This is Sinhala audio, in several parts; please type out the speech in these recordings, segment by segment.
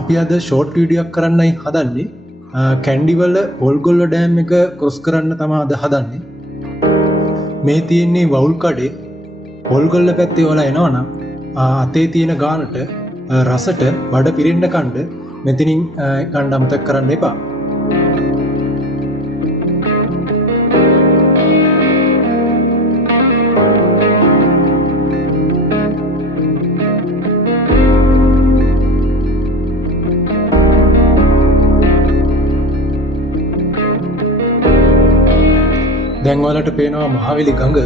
අපි අද ෂෝට් වීඩියෝක් කරන්නයි හදන්නේ. කැන්ඩිවල පොල්ගොල්ල ඩෑම් එක ක්‍රොස් කරන්න තමයි අද හදන්නේ. මේ තියෙන්නේ වවුල් කඩේ. පොල්ගොල්ල පැත්තේ ඔයාලා එනවනම් අතේ තියෙන ගානට රසට බඩ පිරෙන්න කන්න මෙතනින් ගන්න අමතක කරන්න එපා. දැන් ඔයාලට පේනවා මහවැලි ගඟ,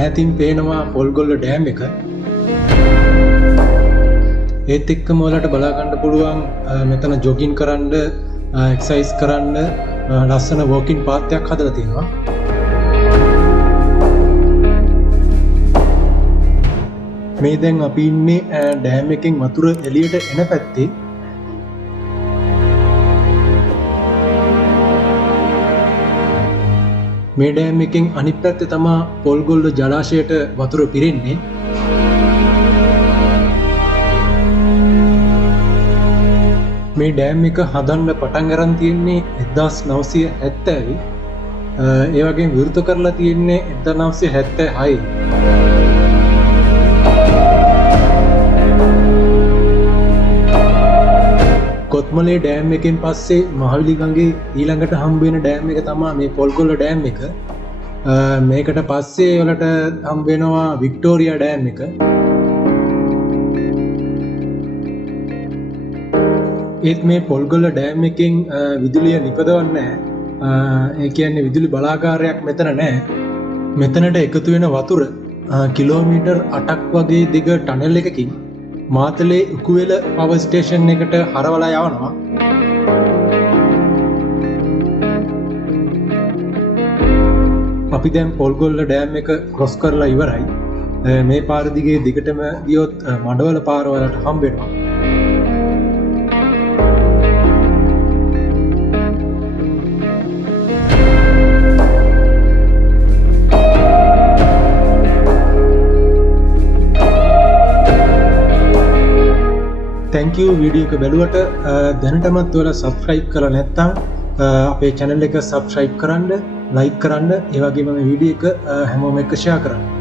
ඈතින් පේනවා පොල්ගොල්ල ඩෑම් එක. ඒත් එක්කම ඔයාලට බලා ගන්න පුළුවන් මෙතන ජොගින් කරන්න, එක්සර්සයිස් කරන්න ලස්සන වෝකින් පාත් එකක් හදලා තියෙනවා. මේ දැන් අපි ඉන්නේ ඩෑම් එකෙන් වතුර එළියට එන පැත්තේ. මේ ඩෑම් එකෙන් අනිත් පැත්තේ තමා පොල්ගොල්ල ජලාශයට වතුර පිරෙන්නේ. මේ ඩෑම් එක හදන්න පටන් අරන් තියෙන්නේ 1970. ඒ වගේම විවෘත කරලා තියෙන්නේ 1976. කොත්මලේ ඩෑම් එකෙන් පස්සේ මහවැලි ගඟේ ඊළඟට හම්බ වෙන ඩෑම් එක තමයි මේ පොල්ගොල්ල ඩෑම් එක. මේකට පස්සේ වලට හම්බ වෙනවා වික්ටෝරියා ඩෑම් එක. ඒත් මේ පොල්ගොල්ල ඩෑම් එකෙන් විදුලිය නිපදවන්නේ නැහැ. ඒ කියන්නේ විදුලි බලාගාරයක් මෙතන නැහැ. මෙතනට එකතු වෙන වතුර කිලෝමීටර් 8ක් වගේ දිග ටනල් එකකින් මාතලේ උකුවෙල පවර් ස්ටේෂන් එකට හරවලා යවනවා. අපි දැන් පොල්ගොල්ල ඩෑම් එක ක්‍රොස් කරලා ඉවරයි. මේ පාර දිගේ දිගටම ගියොත් මඩවල පාර වලට හම්බ වෙනවා. thank you වීඩියෝ එක බැලුවට. දැනටමත් ඔයාලා subscribe කරලා නැත්නම් අපේ channel එක subscribe කරන්න, like කරන්න, ඒ වගේම මේ වීඩියෝ එක හැමෝම එක්ක share කරන්න.